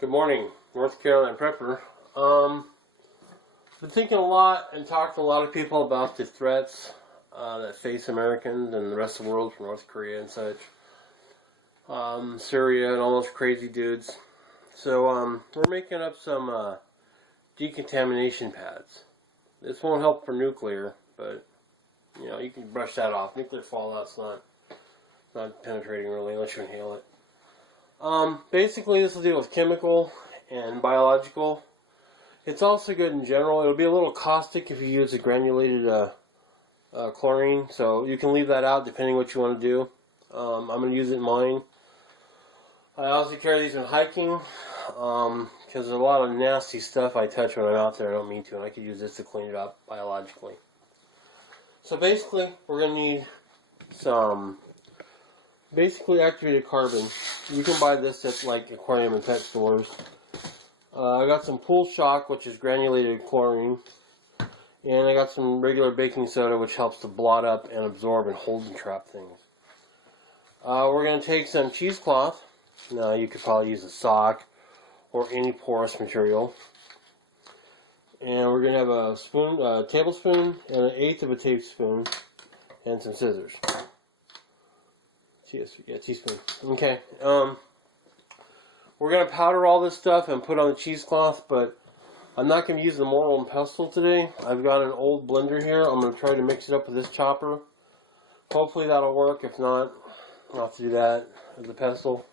Good morning, North Carolina Prepper. Been thinking a lot and talked to a lot of people about the threats that face Americans and the rest of the world from North Korea and such. Syria and all those crazy dudes. So we're making up some decontamination pads. This won't help for nuclear, but you know, you can brush that off. Nuclear fallout's not penetrating really unless you inhale it. Basically this will deal with chemical and biological. It's also good in general. It'll be a little caustic if you use a granulated chlorine, so you can leave that out depending what you want to do. I'm going to use it in mine. I also carry these when hiking because there's a lot of nasty stuff I touch when I'm out there I don't mean to, and I could use this to clean it up biologically. So basically we're going to need some basically activated carbon. You can buy this at like aquarium and pet stores. I got some pool shock, which is granulated chlorine, and I got some regular baking soda, which helps to blot up and absorb and hold and trap things. We're going to take some cheesecloth. Now you could probably use a sock or any porous material, and we're going to have a spoon, a tablespoon, and an eighth of a tablespoon, and some scissors. Teaspoon. Okay. We're going to powder all this stuff and put on the cheesecloth, but I'm not going to use the mortar and pestle today. I've got an old blender here. I'm going to try to mix it up with this chopper. Hopefully that'll work. If not, I'll have to do that with the pestle.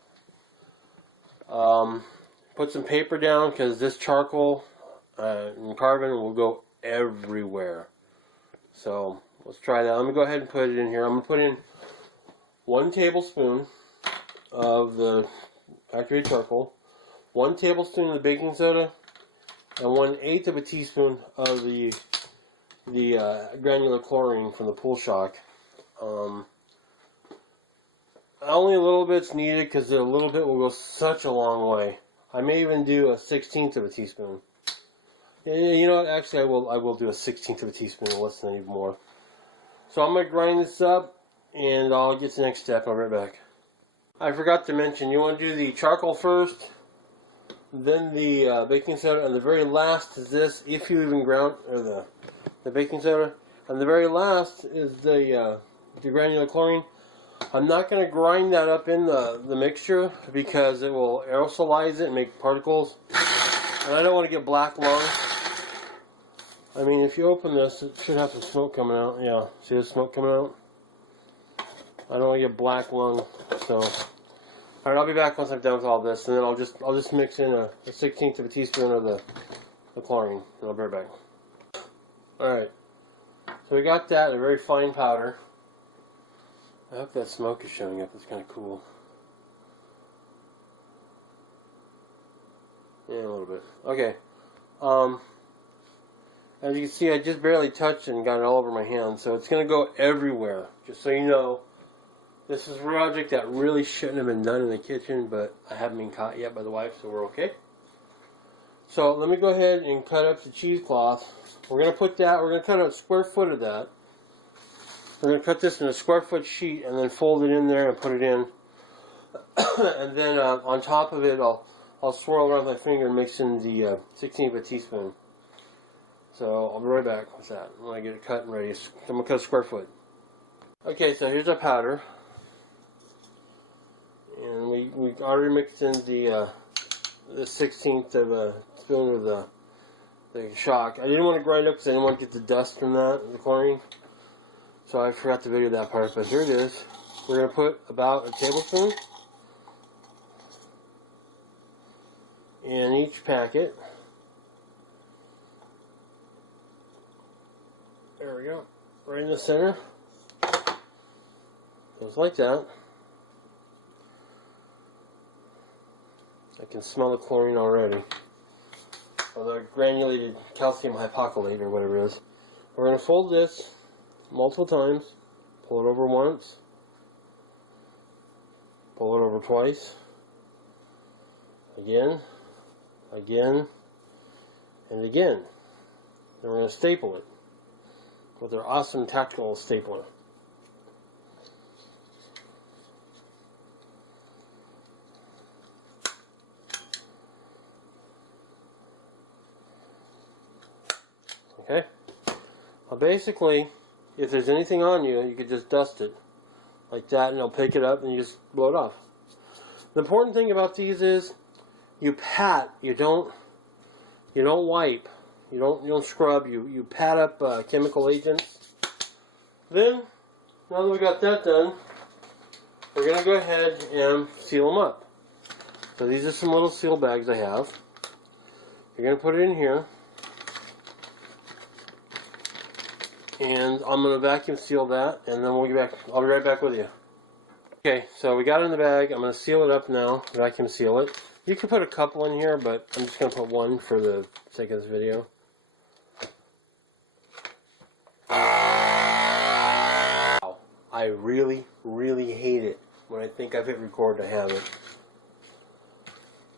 Put some paper down because this charcoal and carbon will go everywhere. So let's try that. Let me go ahead and put it in here. I'm going to put in 1 tablespoon of the activated charcoal, 1 tablespoon of the baking soda, and 1/8 of a teaspoon of the granular chlorine from the pool shock. Only a little bit's needed because a little bit will go such a long way. I may even do a 1/16 of a teaspoon. You know what? Actually, I will do a 1/16 of a teaspoon, less than even more. So I'm going to grind this up, and I'll get to the next step. I'll be right back. I forgot to mention, you want to do the charcoal first, then the baking soda, and the very last is this, if you even ground, or the baking soda, and the very last is the granular chlorine. I'm not going to grind that up in the mixture because it will aerosolize it and make particles, and I don't want to get black lung. I mean, if you open this, it should have some smoke coming out. Yeah, see the smoke coming out? I don't want to get black lung, so. Alright, I'll be back once I'm done with all this, and then I'll just mix in a 1/16 of a teaspoon of the chlorine, and I'll be right back. Alright, so we got that, a very fine powder. I hope that smoke is showing up, it's kind of cool. Yeah, a little bit. Okay, as you can see, I just barely touched it and got it all over my hand, so it's going to go everywhere, just so you know. This is a project that really shouldn't have been done in the kitchen, but I haven't been caught yet by the wife, so we're okay. So let me go ahead and cut up the cheesecloth. We're going to put that, we're going to cut a square foot of that. We're going to cut this in a square foot sheet and then fold it in there and put it in. And then on top of it, I'll swirl around with my finger and mix in the 1/16 of a teaspoon. So I'll be right back with that when I get it cut and ready. I'm going to cut a square foot. Okay, so here's our powder. And we already mixed in the 1/16 of a spoon of the shock. I didn't want to grind up because I didn't want to get the dust from that, the chlorine. So I forgot to video that part, but here it is. We're going to put about a tablespoon in each packet. There we go. Right in the center. Just like that. I can smell the chlorine already. Or the granulated calcium hypochlorite or whatever it is. We're going to fold this multiple times. Pull it over once. Pull it over twice. Again. Again. And again. Then we're going to staple it with our awesome tactical stapler. Okay? Well, basically, if there's anything on you, you could just dust it like that, and it'll pick it up, and you just blow it off. The important thing about these is you pat. You don't wipe. You don't scrub. You pat up chemical agents. Then, now that we got that done, we're going to go ahead and seal them up. So these are some little seal bags I have. You're going to put it in here. And I'm going to vacuum seal that, and then we'll get back. I'll be right back with you. Okay, so we got it in the bag. I'm going to seal it up now, vacuum seal it. You can put a couple in here, but I'm just going to put one for the sake of this video. I really, really hate it when I think I've hit record to have it.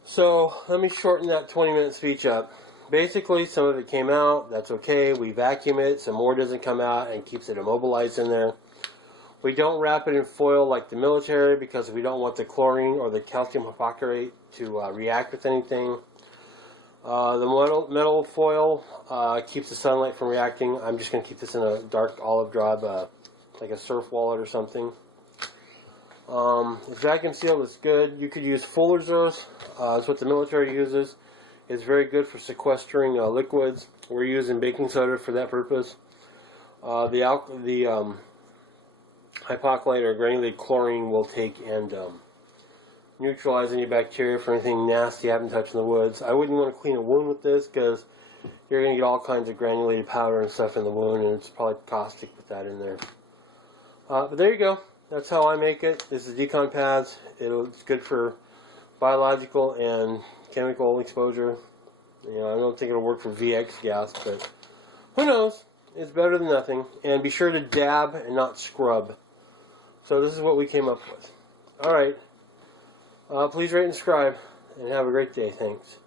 So, let me shorten that 20-minute speech up. Basically, some of it came out. That's okay. We vacuum it. Some more doesn't come out and keeps it immobilized in there. We don't wrap it in foil like the military because we don't want the chlorine or the calcium hypochlorite to react with anything. The metal foil keeps the sunlight from reacting. I'm just going to keep this in a dark olive drab, like a surf wallet or something. It's vacuum sealed. It's good. You could use Fuller's Earth. That's what the military uses. It's very good for sequestering liquids. We're using baking soda for that purpose. The hypochlorite or granulated chlorine will take and neutralize any bacteria for anything nasty you haven't touched in the woods. I wouldn't want to clean a wound with this because you're going to get all kinds of granulated powder and stuff in the wound, and it's probably caustic with that in there. But there you go. That's how I make it. This is Decon Pads. It's good for biological and chemical exposure. You know, I don't think it'll work for VX gas, but who knows? It's better than nothing. And be sure to dab and not scrub. So this is what we came up with. Alright. Please rate and subscribe, and have a great day. Thanks.